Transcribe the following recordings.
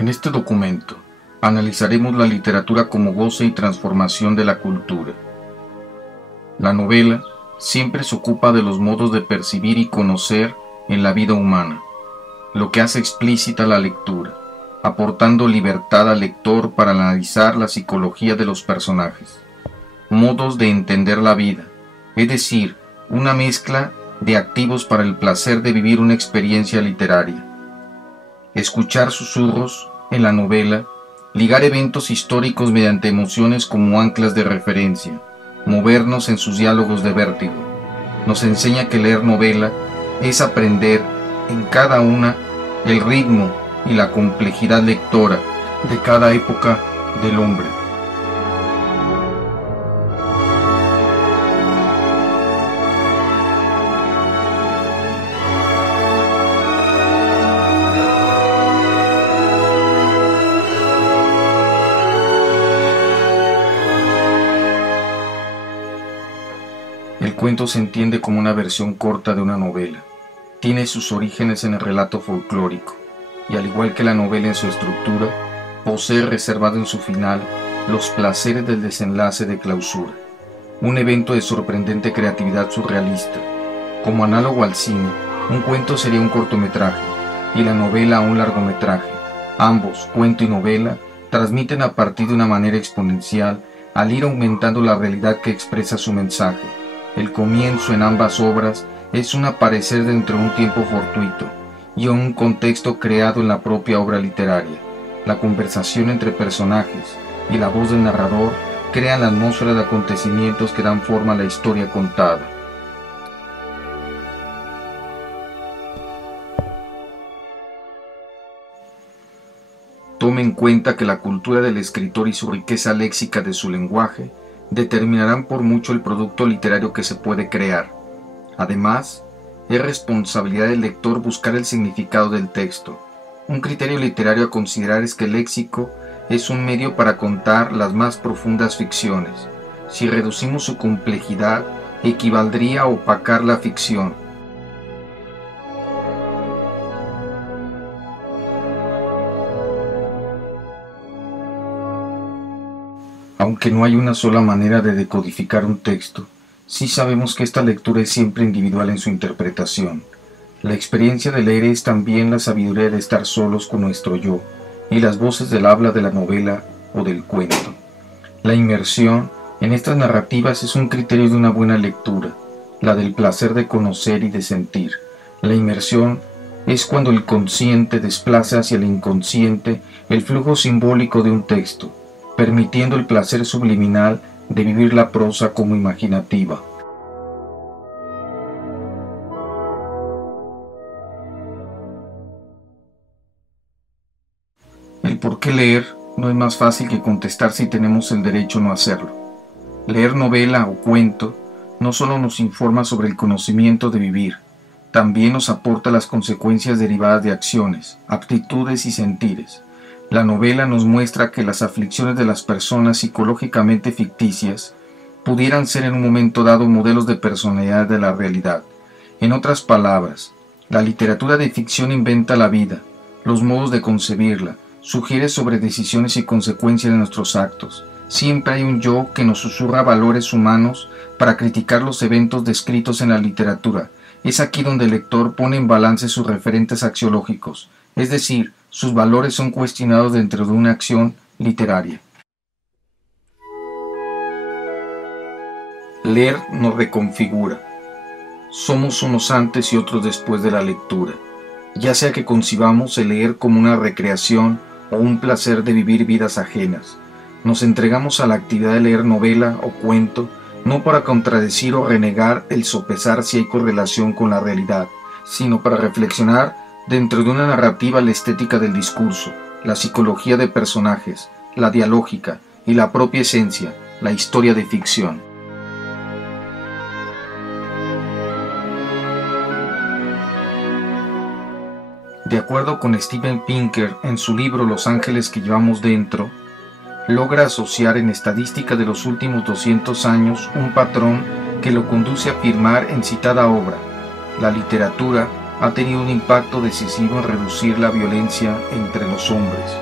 En este documento analizaremos la literatura como goce y transformación de la cultura. La novela siempre se ocupa de los modos de percibir y conocer en la vida humana, lo que hace explícita la lectura, aportando libertad al lector para analizar la psicología de los personajes. Modos de entender la vida, es decir, una mezcla de activos para el placer de vivir una experiencia literaria. Escuchar susurros en la novela, ligar eventos históricos mediante emociones como anclas de referencia, movernos en sus diálogos de vértigo. Nos enseña que leer novela es aprender en cada una el ritmo y la complejidad lectora de cada época del hombre. El cuento se entiende como una versión corta de una novela. Tiene sus orígenes en el relato folclórico, y al igual que la novela en su estructura, posee reservado en su final los placeres del desenlace de clausura, un evento de sorprendente creatividad surrealista. Como análogo al cine, un cuento sería un cortometraje, y la novela un largometraje. Ambos, cuento y novela, transmiten a partir de una manera exponencial al ir aumentando la realidad que expresa su mensaje. El comienzo en ambas obras es un aparecer dentro de un tiempo fortuito y en un contexto creado en la propia obra literaria. La conversación entre personajes y la voz del narrador crean la atmósfera de acontecimientos que dan forma a la historia contada. Tome en cuenta que la cultura del escritor y su riqueza léxica de su lenguaje determinarán por mucho el producto literario que se puede crear. Además, es responsabilidad del lector buscar el significado del texto. Un criterio literario a considerar es que el léxico es un medio para contar las más profundas ficciones. Si reducimos su complejidad, equivaldría a opacar la ficción. Aunque no hay una sola manera de decodificar un texto, sí sabemos que esta lectura es siempre individual en su interpretación. La experiencia de leer es también la sabiduría de estar solos con nuestro yo y las voces del habla de la novela o del cuento. La inmersión en estas narrativas es un criterio de una buena lectura, la del placer de conocer y de sentir. La inmersión es cuando el consciente desplaza hacia el inconsciente el flujo simbólico de un texto, permitiendo el placer subliminal de vivir la prosa como imaginativa. El por qué leer no es más fácil que contestar si tenemos el derecho a no hacerlo. Leer novela o cuento no solo nos informa sobre el conocimiento de vivir, también nos aporta las consecuencias derivadas de acciones, actitudes y sentires. La novela nos muestra que las aflicciones de las personas psicológicamente ficticias pudieran ser en un momento dado modelos de personalidad de la realidad. En otras palabras, la literatura de ficción inventa la vida, los modos de concebirla, sugiere sobre decisiones y consecuencias de nuestros actos. Siempre hay un yo que nos susurra valores humanos para criticar los eventos descritos en la literatura. Es aquí donde el lector pone en balance sus referentes axiológicos, es decir, sus valores son cuestionados dentro de una acción literaria. Leer nos reconfigura. Somos unos antes y otros después de la lectura, ya sea que concibamos el leer como una recreación o un placer de vivir vidas ajenas. Nos entregamos a la actividad de leer novela o cuento, no para contradecir o renegar el sopesar si hay correlación con la realidad, sino para reflexionar dentro de una narrativa la estética del discurso, la psicología de personajes, la dialógica y la propia esencia, la historia de ficción. De acuerdo con Steven Pinker en su libro Los ángeles que llevamos dentro, logra asociar en estadística de los últimos 200 años un patrón que lo conduce a afirmar en citada obra: la literatura ha tenido un impacto decisivo en reducir la violencia entre los hombres.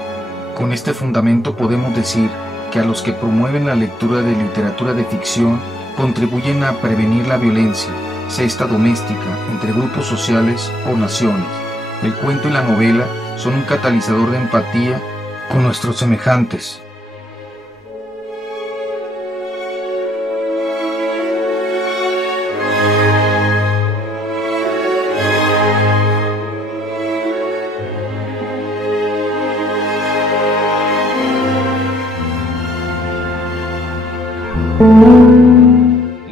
Con este fundamento podemos decir que a los que promueven la lectura de literatura de ficción contribuyen a prevenir la violencia, sea esta doméstica, entre grupos sociales o naciones. El cuento y la novela son un catalizador de empatía con nuestros semejantes.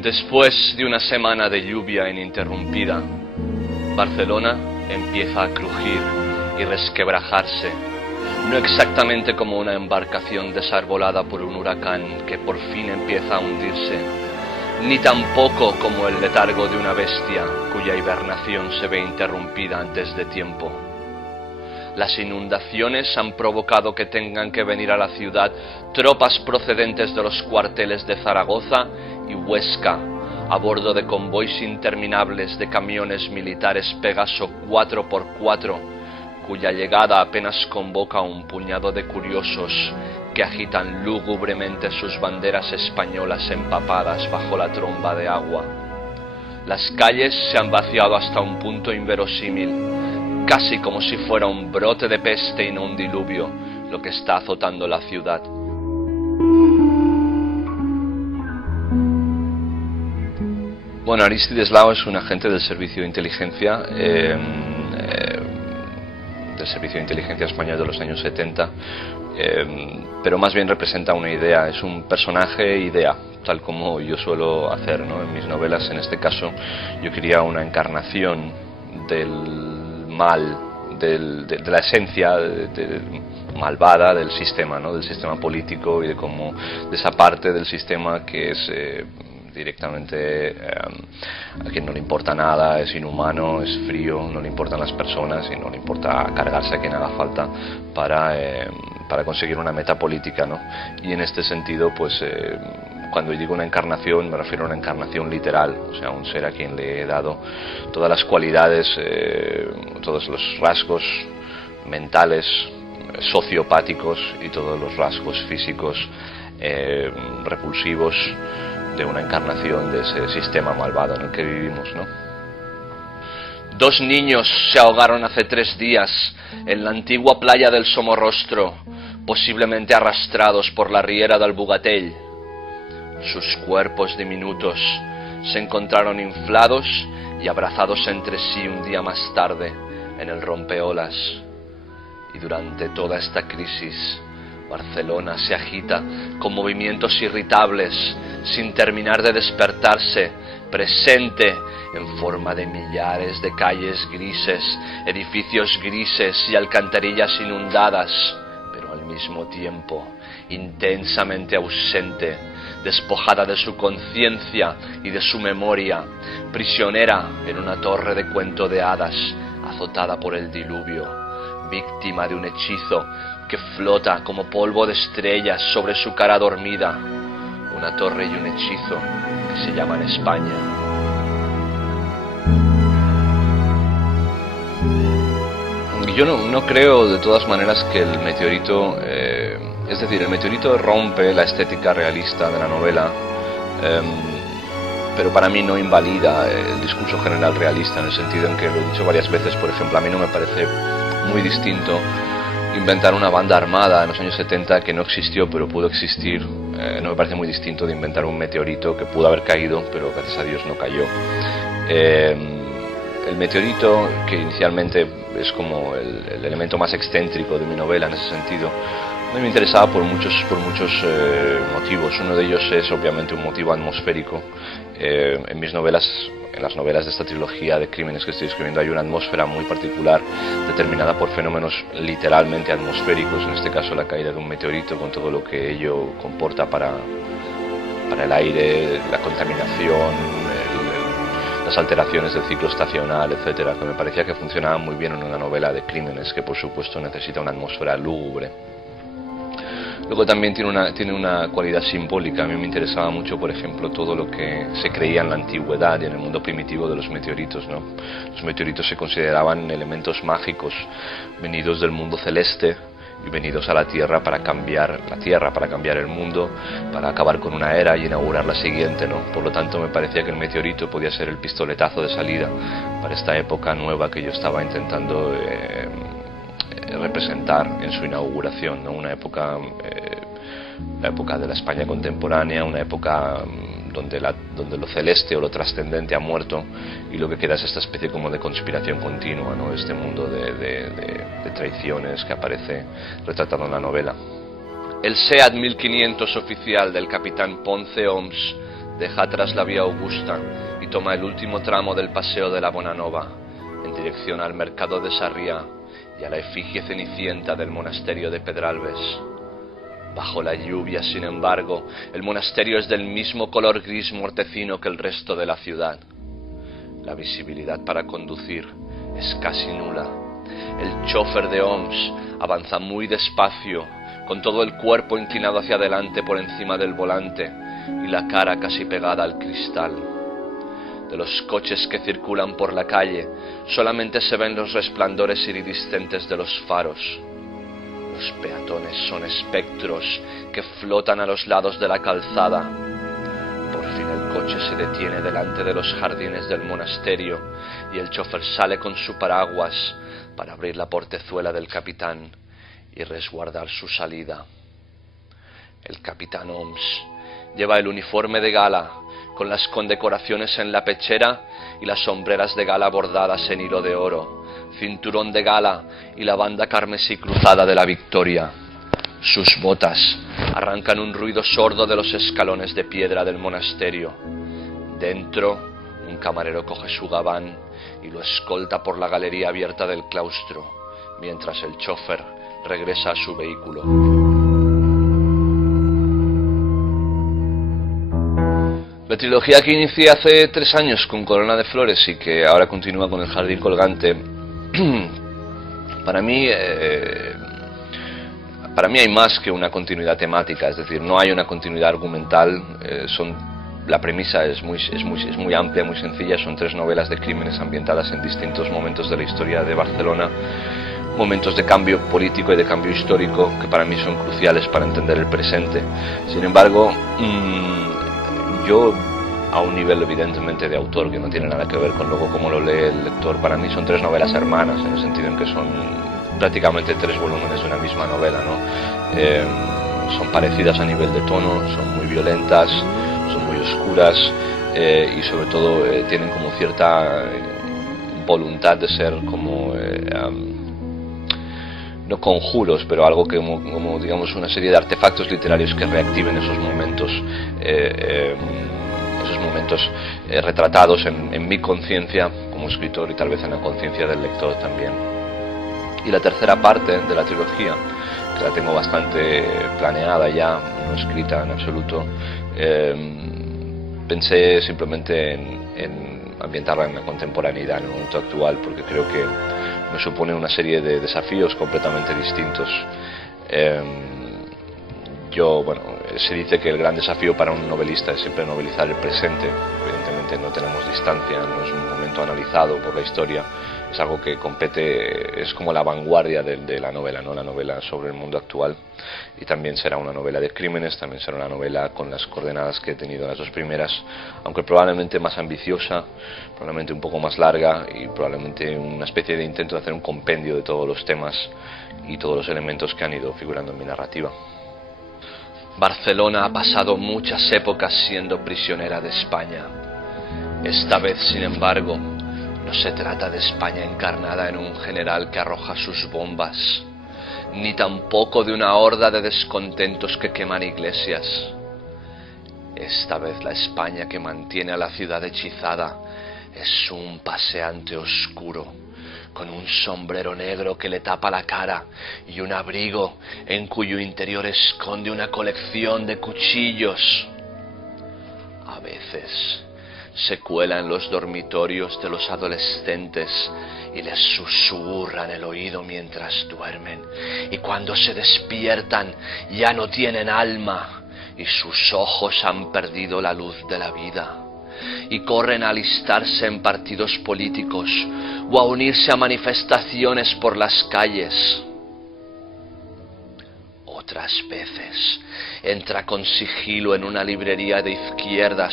Después de una semana de lluvia ininterrumpida, Barcelona empieza a crujir y resquebrajarse, no exactamente como una embarcación desarbolada por un huracán que por fin empieza a hundirse, ni tampoco como el letargo de una bestia cuya hibernación se ve interrumpida antes de tiempo. Las inundaciones han provocado que tengan que venir a la ciudad tropas procedentes de los cuarteles de Zaragoza y Huesca, a bordo de convoys interminables de camiones militares Pegaso 4x4, cuya llegada apenas convoca a un puñado de curiosos que agitan lúgubremente sus banderas españolas empapadas bajo la tromba de agua. Las calles se han vaciado hasta un punto inverosímil, casi como si fuera un brote de peste y no un diluvio lo que está azotando la ciudad. Bueno, Arístides Lao es un agente del Servicio de Inteligencia, del Servicio de Inteligencia español de los años 70, pero más bien representa una idea, es un personaje idea, tal como yo suelo hacer, ¿no? En mis novelas. En este caso yo quería una encarnación del mal, de la esencia malvada del sistema, ¿no? Del sistema político y de esa parte del sistema que es directamente a quien no le importa nada, es inhumano, es frío, no le importan las personas y no le importa cargarse a quien haga falta para conseguir una meta política, ¿no? Y en este sentido, pues cuando digo una encarnación me refiero a una encarnación literal, o sea, un ser a quien le he dado todas las cualidades, todos los rasgos mentales, sociopáticos y todos los rasgos físicos repulsivos de una encarnación de ese sistema malvado en el que vivimos, ¿no? 2 niños se ahogaron hace 3 días en la antigua playa del Somorrostro, posiblemente arrastrados por la riera del Bugatell. Sus cuerpos diminutos se encontraron inflados y abrazados entre sí un día más tarde en el rompeolas. Y durante toda esta crisis, Barcelona se agita con movimientos irritables, sin terminar de despertarse, presente en forma de millares de calles grises, edificios grises y alcantarillas inundadas, pero al mismo tiempo intensamente ausente, despojada de su conciencia y de su memoria, prisionera en una torre de cuento de hadas, azotada por el diluvio, víctima de un hechizo que flota como polvo de estrellas sobre su cara dormida, una torre y un hechizo que se llaman España. Yo no creo de todas maneras que el meteorito, es decir, el meteorito rompe la estética realista de la novela, pero para mí no invalida el discurso general realista, en el sentido en que, lo he dicho varias veces, por ejemplo, a mí no me parece muy distinto inventar una banda armada en los años 70 que no existió pero pudo existir. No me parece muy distinto de inventar un meteorito que pudo haber caído pero gracias a Dios no cayó. El meteorito, que inicialmente es como el elemento más excéntrico de mi novela en ese sentido, me interesaba por muchos motivos. Uno de ellos es obviamente un motivo atmosférico. En mis novelas, en las novelas de esta trilogía de crímenes que estoy escribiendo, hay una atmósfera muy particular determinada por fenómenos literalmente atmosféricos, en este caso la caída de un meteorito con todo lo que ello comporta para el aire, la contaminación, las alteraciones del ciclo estacional, etcétera, que me parecía que funcionaban muy bien en una novela de crímenes que por supuesto necesita una atmósfera lúgubre. Luego también tiene una cualidad simbólica. A mí me interesaba mucho, por ejemplo, todo lo que se creía en la antigüedad y en el mundo primitivo de los meteoritos, ¿no? Los meteoritos se consideraban elementos mágicos venidos del mundo celeste y venidos a la Tierra para cambiar el mundo, para acabar con una era y inaugurar la siguiente, ¿no? Por lo tanto, me parecía que el meteorito podía ser el pistoletazo de salida para esta época nueva que yo estaba intentando representar en su inauguración, ¿no? Una época, la época de la España contemporánea, una época donde lo celeste o lo trascendente ha muerto y lo que queda es esta especie como de conspiración continua, ¿no? Este mundo de traiciones que aparece retratado en la novela. El SEAT 1500 oficial del capitán Ponce Oms deja atrás la vía Augusta y toma el último tramo del paseo de la Bonanova en dirección al mercado de Sarriá y a la efigie cenicienta del monasterio de Pedralbes. Bajo la lluvia, sin embargo, el monasterio es del mismo color gris mortecino que el resto de la ciudad. La visibilidad para conducir es casi nula. El chofer de Oms avanza muy despacio, con todo el cuerpo inclinado hacia adelante por encima del volante y la cara casi pegada al cristal. De los coches que circulan por la calle, solamente se ven los resplandores iridiscentes de los faros. Los peatones son espectros que flotan a los lados de la calzada. Por fin el coche se detiene delante de los jardines del monasterio y el chofer sale con su paraguas para abrir la portezuela del capitán y resguardar su salida. El capitán Oms lleva el uniforme de gala con las condecoraciones en la pechera y las sombreras de gala bordadas en hilo de oro, cinturón de gala y la banda carmesí cruzada de la victoria. Sus botas arrancan un ruido sordo de los escalones de piedra del monasterio. Dentro, un camarero coge su gabán y lo escolta por la galería abierta del claustro, mientras el chofer regresa a su vehículo. La trilogía que inicié hace 3 años con Corona de Flores y que ahora continúa con El Jardín Colgante, para mí hay más que una continuidad temática, es decir, no hay una continuidad argumental, la premisa es muy amplia, muy sencilla, son 3 novelas de crímenes ambientadas en distintos momentos de la historia de Barcelona, momentos de cambio político y de cambio histórico que para mí son cruciales para entender el presente. Sin embargo, yo, a un nivel evidentemente de autor que no tiene nada que ver con luego cómo lo lee el lector, para mí son 3 novelas hermanas, en el sentido en que son prácticamente 3 volúmenes de una misma novela, ¿no? Son parecidas a nivel de tono, son muy violentas, son muy oscuras y sobre todo tienen como cierta voluntad de ser como no conjuros, pero algo que como digamos una serie de artefactos literarios que reactiven esos momentos retratados en mi conciencia como escritor y tal vez en la conciencia del lector también. Y la tercera parte de la trilogía, que la tengo bastante planeada ya, no escrita en absoluto, pensé simplemente en ambientarla en la contemporaneidad, en el momento actual, porque creo que me supone una serie de desafíos completamente distintos. Se dice que el gran desafío para un novelista es siempre novelizar el presente. Evidentemente no tenemos distancia, no es un momento analizado por la historia, es algo que compete, es como la vanguardia de la novela, ¿no? La novela sobre el mundo actual, y también será una novela de crímenes, también será una novela con las coordenadas que he tenido en las 2 primeras, aunque probablemente más ambiciosa, probablemente un poco más larga y probablemente una especie de intento de hacer un compendio de todos los temas y todos los elementos que han ido figurando en mi narrativa. Barcelona ha pasado muchas épocas siendo prisionera de España. Esta vez, sin embargo, no se trata de España encarnada en un general que arroja sus bombas, ni tampoco de una horda de descontentos que queman iglesias. Esta vez la España que mantiene a la ciudad hechizada es un paseante oscuro, con un sombrero negro que le tapa la cara y un abrigo en cuyo interior esconde una colección de cuchillos. A veces se cuela en los dormitorios de los adolescentes y les susurra en el oído mientras duermen, y cuando se despiertan ya no tienen alma y sus ojos han perdido la luz de la vida, y corren a alistarse en partidos políticos o a unirse a manifestaciones por las calles. otras veces entra con sigilo en una librería de izquierdas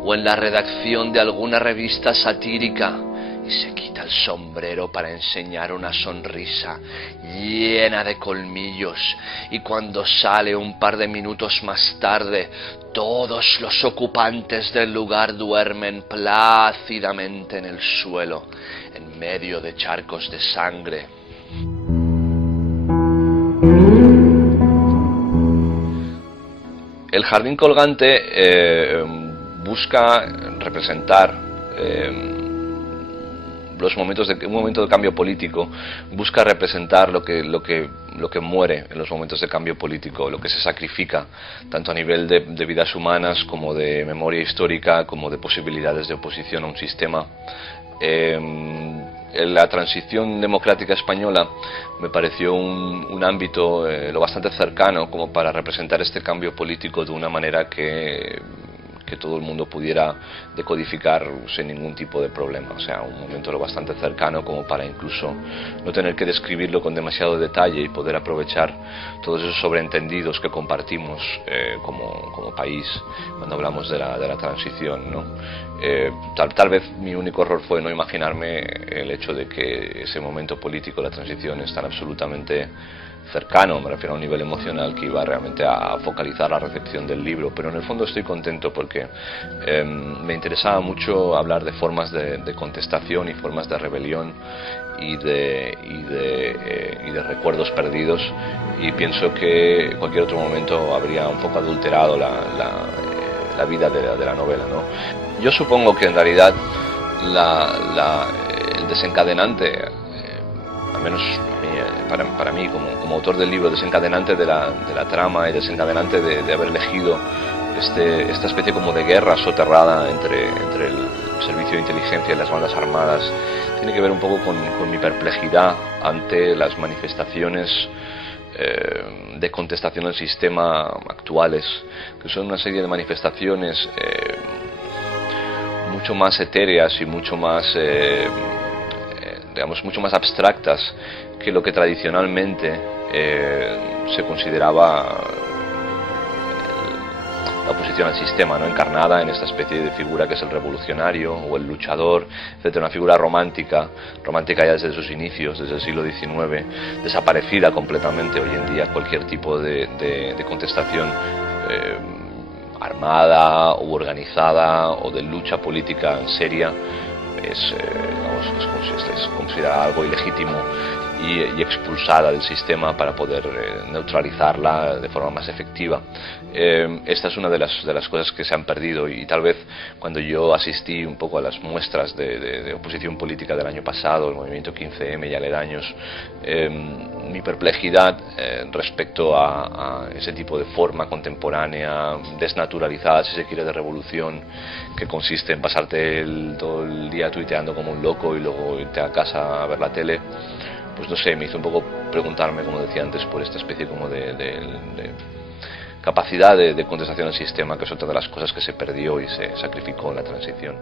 o en la redacción de alguna revista satírica y se quita el sombrero para enseñar una sonrisa llena de colmillos, y cuando sale un par de minutos más tarde, todos los ocupantes del lugar duermen plácidamente en el suelo, en medio de charcos de sangre. El jardín colgante busca representar un momento de cambio político, busca representar lo que muere en los momentos de cambio político, lo que se sacrifica, tanto a nivel de vidas humanas como de memoria histórica, como de posibilidades de oposición a un sistema. La transición democrática española me pareció un ámbito lo bastante cercano como para representar este cambio político de una manera que todo el mundo pudiera decodificar sin ningún tipo de problema. O sea, un momento lo bastante cercano como para incluso no tener que describirlo con demasiado detalle y poder aprovechar todos esos sobreentendidos que compartimos como país cuando hablamos de la transición, ¿no? Tal vez mi único error fue no imaginarme el hecho de que ese momento político, la transición, es tan absolutamente cercano, me refiero a un nivel emocional, que iba realmente a focalizar la recepción del libro, pero en el fondo estoy contento porque me interesaba mucho hablar de formas de contestación y formas de rebelión y de recuerdos perdidos, y pienso que en cualquier otro momento habría un poco adulterado la vida de la novela, ¿no? Yo supongo que en realidad el desencadenante, al menos para mí como autor del libro, desencadenante de la trama y desencadenante de haber elegido esta especie como de guerra soterrada entre el servicio de inteligencia y las bandas armadas, tiene que ver un poco con mi perplejidad ante las manifestaciones de contestación al sistema actuales, que son una serie de manifestaciones mucho más etéreas y mucho más mucho más abstractas que lo que tradicionalmente se consideraba la oposición al sistema, ¿no? Encarnada en esta especie de figura que es el revolucionario o el luchador, etcétera, una figura romántica ya desde sus inicios, desde el siglo XIX, desaparecida completamente hoy en día. Cualquier tipo de contestación armada o organizada o de lucha política seria es considerada algo ilegítimo y expulsada del sistema para poder neutralizarla de forma más efectiva. Esta es una de las cosas que se han perdido, y tal vez cuando yo asistí un poco a las muestras de oposición política del año pasado, el movimiento 15M y aledaños, mi perplejidad respecto a ese tipo de forma contemporánea, desnaturalizada, si se quiere, de revolución, que consiste en pasarte todo el día tuiteando como un loco y luego irte a casa a ver la tele, pues no sé, me hizo un poco preguntarme, como decía antes, por esta especie como de capacidad de contestación al sistema, que es otra de las cosas que se perdió y se sacrificó en la transición.